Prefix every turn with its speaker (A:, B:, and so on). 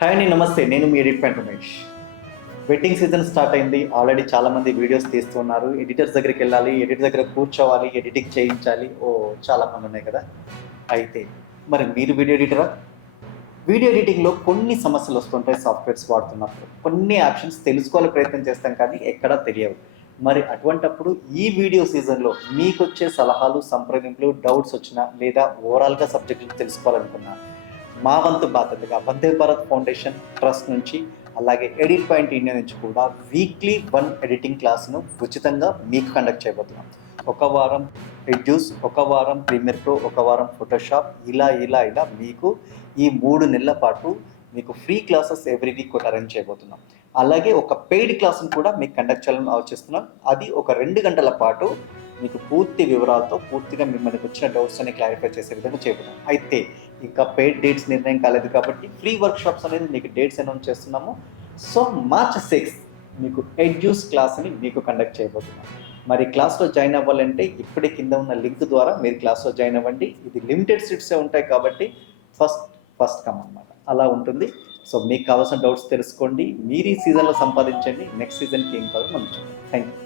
A: Hi అండి నమస్తే. నేను మీ edit point Ramesh. Wedding season start అయింది. ఆల్రెడీ చాలామంది వీడియోస్ తీస్తున్నారు. ఎడిటర్స్ దగ్గరికి వెళ్ళాలి ఎడిటర్ దగ్గర కూర్చోవాలి ఎడిటింగ్ చేయించాలి. ఓ చాలా పనులు ఉన్నాయి కదా. అయితే మరి మీరు వీడియో ఎడిటరా వీడియో ఎడిటింగ్లో కొన్ని సమస్యలు వస్తుంటాయి సాఫ్ట్వేర్స్ వాడుతున్నప్పుడు. కొన్ని ఆప్షన్స్ తెలుసుకోవాలి ప్రయత్నం చేస్తాం కానీ ఎక్కడా తెలియవు. మరి అటువంటప్పుడు ఈ వీడియో సీజన్లో మీకు వచ్చే సలహాలు సంప్రదింపులు డౌట్స్ వచ్చినా లేదా ఓవరాల్గా సబ్జెక్టులు తెలుసుకోవాలనుకున్నా మా వంతు బాధ్యతగా వందే భారత్ ఫౌండేషన్ ట్రస్ట్ నుంచి అలాగే ఎడిట్ పాయింట్ ఇండియా నుంచి కూడా వీక్లీ వన్ ఎడిటింగ్ క్లాస్ను ఉచితంగా మీకు కండక్ట్ చేయబోతున్నాం. ఒక వారం ఎడ్యూస్ ఒక వారం ప్రీమియర్ ప్రో ఒక వారం ఫోటోషాప్ ఇలా ఇలా ఇలా మీకు ఈ మూడు నెలల పాటు మీకు ఫ్రీ క్లాసెస్ ఎవ్రీ వీక్ కూడా అరేంజ్ చేయబోతున్నాం. అలాగే ఒక పెయిడ్ క్లాస్ను కూడా మీకు కండక్ట్ చేయాలని ఆలోచిస్తున్నాం. అది ఒక రెండు గంటల పాటు మీకు పూర్తి వివరాలతో పూర్తిగా మిమ్మల్ని వచ్చిన డౌట్స్ అని క్లారిఫై చేసే విధంగా చేయబోతున్నాం. అయితే ఇంకా పెయిడ్ డేట్స్ నిర్ణయం కాలేదు కాబట్టి ఫ్రీ వర్క్ షాప్స్ అనేది మీకు డేట్స్ అనౌన్స్ చేస్తున్నాము. సో మార్చ్ సిక్స్ మీకు ఎడ్యూస్ క్లాస్ అని మీకు కండక్ట్ చేయబోతున్నాం. మరి క్లాస్లో జాయిన్ అవ్వాలంటే ఇప్పుడే కింద ఉన్న లింక్ ద్వారా మీరు క్లాస్లో జాయిన్ అవ్వండి. ఇది లిమిటెడ్ సీట్సే ఉంటాయి కాబట్టి ఫస్ట్ ఫస్ట్ కమ్ అనమాట అలా ఉంటుంది. సో మీకు కావాల్సిన డౌట్స్ తెలుసుకోండి. మీరు ఈ సీజన్లో సంపాదించండి. నెక్స్ట్ సీజన్కి ఏం కాదు మనం చూద్దాం. Thank you